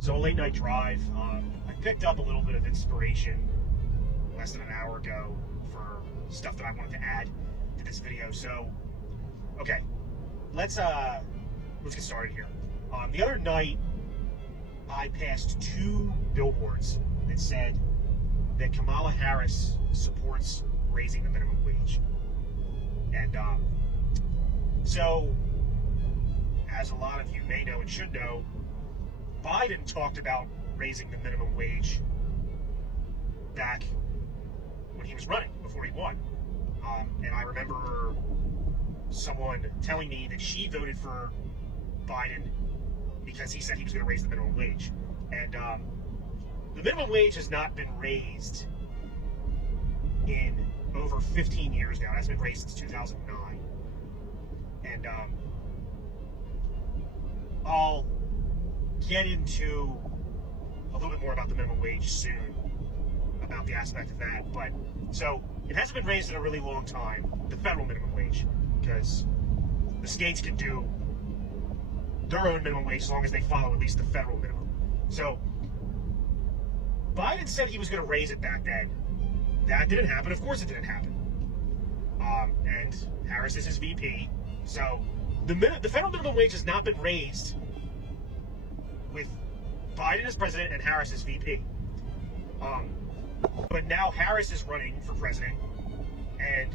So a late night drive. I picked up a little bit of inspiration less than an hour ago for stuff that I wanted to add to this video. So, okay, let's get started here. The other night, I passed two billboards that said that Kamala Harris supports raising the minimum wage, and so, as a lot of you may know and should know, Biden talked about raising the minimum wage back when he was running, before he won. And I remember someone telling me that she voted for Biden because he said he was going to raise the minimum wage. And the minimum wage has not been raised in over 15 years now. It hasn't been raised since 2009. And I'll get into a little bit more about the minimum wage soon, about the aspect of that. But so it hasn't been raised in a really long time, the federal minimum wage, because the states can do their own minimum wage as long as they follow at least the federal minimum. So Biden said he was going to raise it back then. That didn't happen. Of course it didn't happen. And Harris is his VP. So the federal minimum wage has not been raised with Biden as president and Harris as VP. But now Harris is running for president, and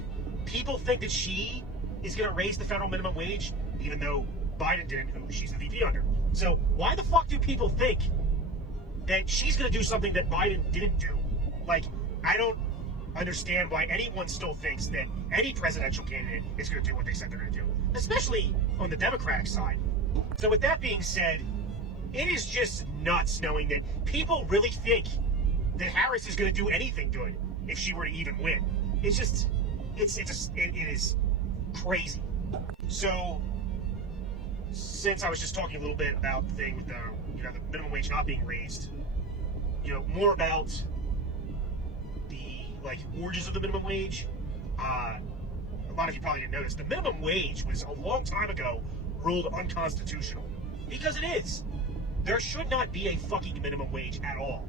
people think that she is going to raise the federal minimum wage, even though Biden didn't, who she's the VP under. So why the fuck do people think that she's going to do something that Biden didn't do? Like, I don't understand why anyone still thinks that any presidential candidate is going to do what they said they're going to do, especially on the Democratic side. So with that being said, it is just nuts knowing that people really think that Harris is going to do anything good if she were to even win. It's just, it is crazy. So, since I was just talking a little bit about the thing with the minimum wage not being raised, more about the origins of the minimum wage. A lot of you probably didn't notice the minimum wage was a long time ago ruled unconstitutional, because it is. There should not be a fucking minimum wage at all.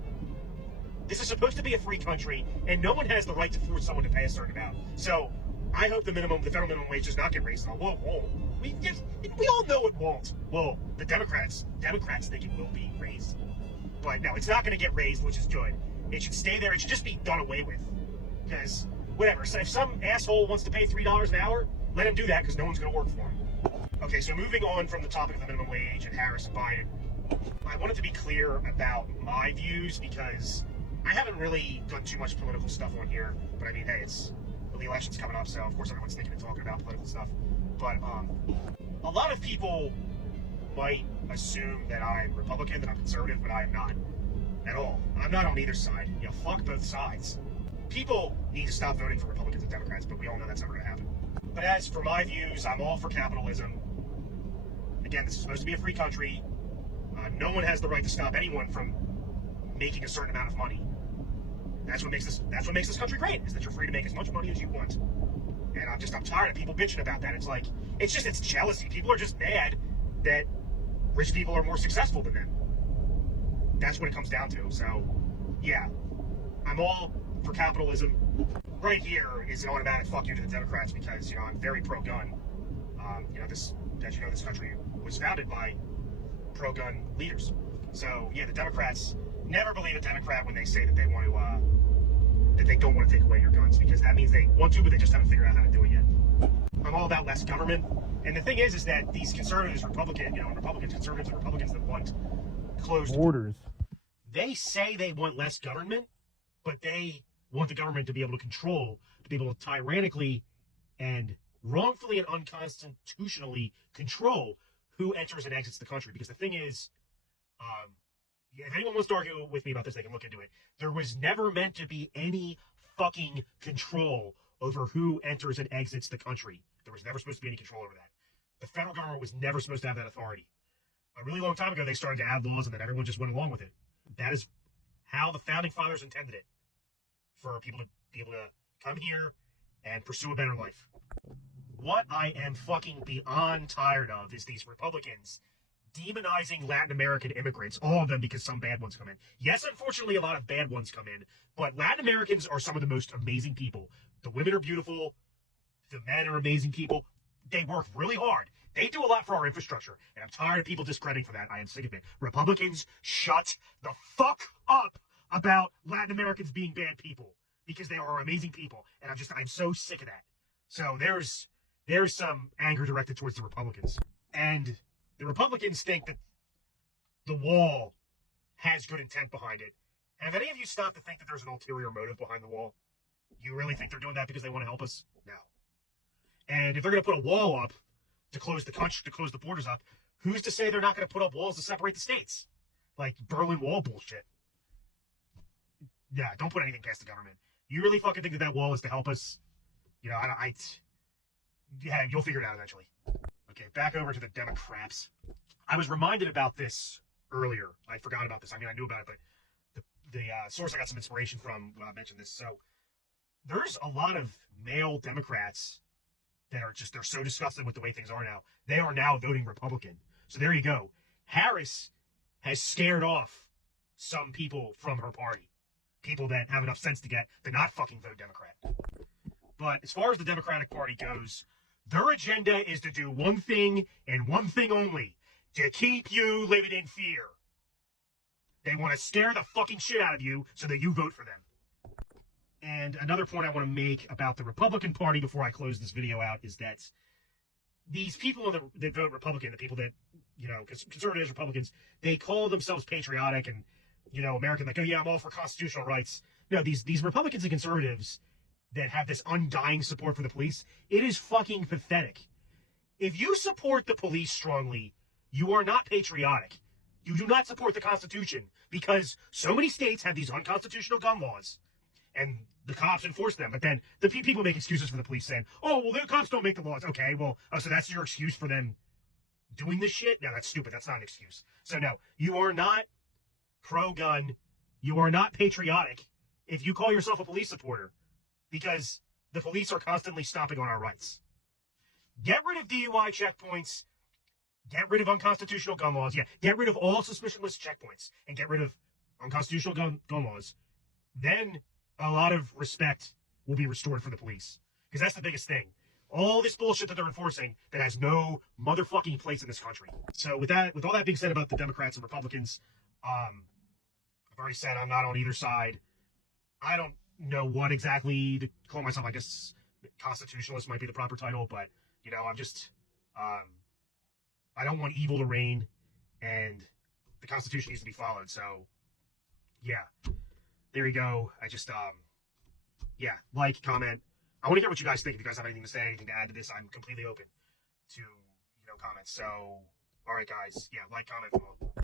This is supposed to be a free country, and no one has the right to force someone to pay a certain amount. So, I hope the federal minimum wage does not get raised at all. Well, it won't. We all know it won't. Well, the Democrats think it will be raised. But no, it's not going to get raised, which is good. It should stay there. It should just be done away with. Because, whatever. So if some asshole wants to pay $3 an hour, let him do that, because no one's going to work for him. Okay, so moving on from the topic of the minimum wage and Harris and Biden, I wanted to be clear about my views, because I haven't really done too much political stuff on here. But I mean, hey, the election's coming up, so of course everyone's thinking and talking about political stuff. But a lot of people might assume that I'm Republican, that I'm conservative, but I am not at all. I'm not on either side. Fuck both sides. People need to stop voting for Republicans and Democrats, but we all know that's never going to happen. But as for my views, I'm all for capitalism. Again, this is supposed to be a free country. No one has the right to stop anyone from making a certain amount of money. That's what makes this country great, is that you're free to make as much money as you want. And I'm tired of people bitching about that. It's jealousy. People are just mad that rich people are more successful than them. That's what it comes down to. So, yeah, I'm all for capitalism. Right here is an automatic fuck you to the Democrats, because, I'm very pro-gun. This country was founded by pro-gun leaders. So, yeah, the Democrats never believe a Democrat when they say that they want to, that they don't want to take away your guns, because that means they want to, but they just haven't figured out how to do it yet. I'm all about less government. And the thing is that these conservatives, conservatives and Republicans that want closed borders, they say they want less government, but they want the government to be able to control, to be able to tyrannically and wrongfully and unconstitutionally control who enters and exits the country. Because the thing is, if anyone wants to argue with me about this, they can look into it. There was never meant to be any fucking control over who enters and exits the country. There was never supposed to be any control over that. The federal government was never supposed to have that authority. A really long time ago, they started to add laws, and then everyone just went along with it. That is how the founding fathers intended it, for people to be able to come here and pursue a better life. What I am fucking beyond tired of is these Republicans demonizing Latin American immigrants, all of them, because some bad ones come in. Yes, unfortunately, a lot of bad ones come in, but Latin Americans are some of the most amazing people. The women are beautiful. The men are amazing people. They work really hard. They do a lot for our infrastructure, and I'm tired of people discrediting for that. I am sick of it. Republicans, shut the fuck up about Latin Americans being bad people, because they are amazing people, and I'm so sick of that. So there's some anger directed towards the Republicans. And the Republicans think that the wall has good intent behind it. Have any of you stopped to think that there's an ulterior motive behind the wall? You really think they're doing that because they want to help us? No. And if they're going to put a wall up to close the country, to close the borders up, who's to say they're not going to put up walls to separate the states? Like Berlin Wall bullshit. Yeah, don't put anything past the government. You really fucking think that that wall is to help us? You know, yeah, you'll figure it out eventually. Okay, back over to the Democrats. I was reminded about this earlier. I forgot about this. I mean, I knew about it, but the source I got some inspiration from when I mentioned this. So there's a lot of male Democrats that are they're so disgusted with the way things are now. They are now voting Republican. So there you go. Harris has scared off some people from her party. People that have enough sense to not fucking vote Democrat. But as far as the Democratic Party goes, their agenda is to do one thing and one thing only: to keep you living in fear. They want to scare the fucking shit out of you so that you vote for them. And another point I want to make about the Republican Party before I close this video out is that these people that vote Republican, the people that, you know, conservatives, Republicans, they call themselves patriotic and, you know, American, like, oh yeah, I'm all for constitutional rights. No, these Republicans and conservatives that have this undying support for the police, it is fucking pathetic. If you support the police strongly, you are not patriotic. You do not support the Constitution, because so many states have these unconstitutional gun laws, and the cops enforce them. But then the people make excuses for the police, saying, oh, well, the cops don't make the laws. Okay, well, so that's your excuse for them doing this shit? No, that's stupid. That's not an excuse. So no, you are not pro-gun. You are not patriotic if you call yourself a police supporter, because the police are constantly stomping on our rights. Get rid of DUI checkpoints. Get rid of unconstitutional gun laws. Yeah, get rid of all suspicionless checkpoints and get rid of unconstitutional gun laws. Then a lot of respect will be restored for the police, because that's the biggest thing. All this bullshit that they're enforcing that has no motherfucking place in this country. So with all that being said about the Democrats and Republicans, I've already said I'm not on either side. I don't know what exactly to call myself. I guess constitutionalist might be the proper title, but, you know, I'm just, I don't want evil to reign, and the Constitution needs to be followed. So, yeah, there you go. I just, yeah, like, comment. I want to hear what you guys think. If you guys have anything to say, anything to add to this, I'm completely open to, you know, comments. So, all right, guys. Yeah, like, comment, follow.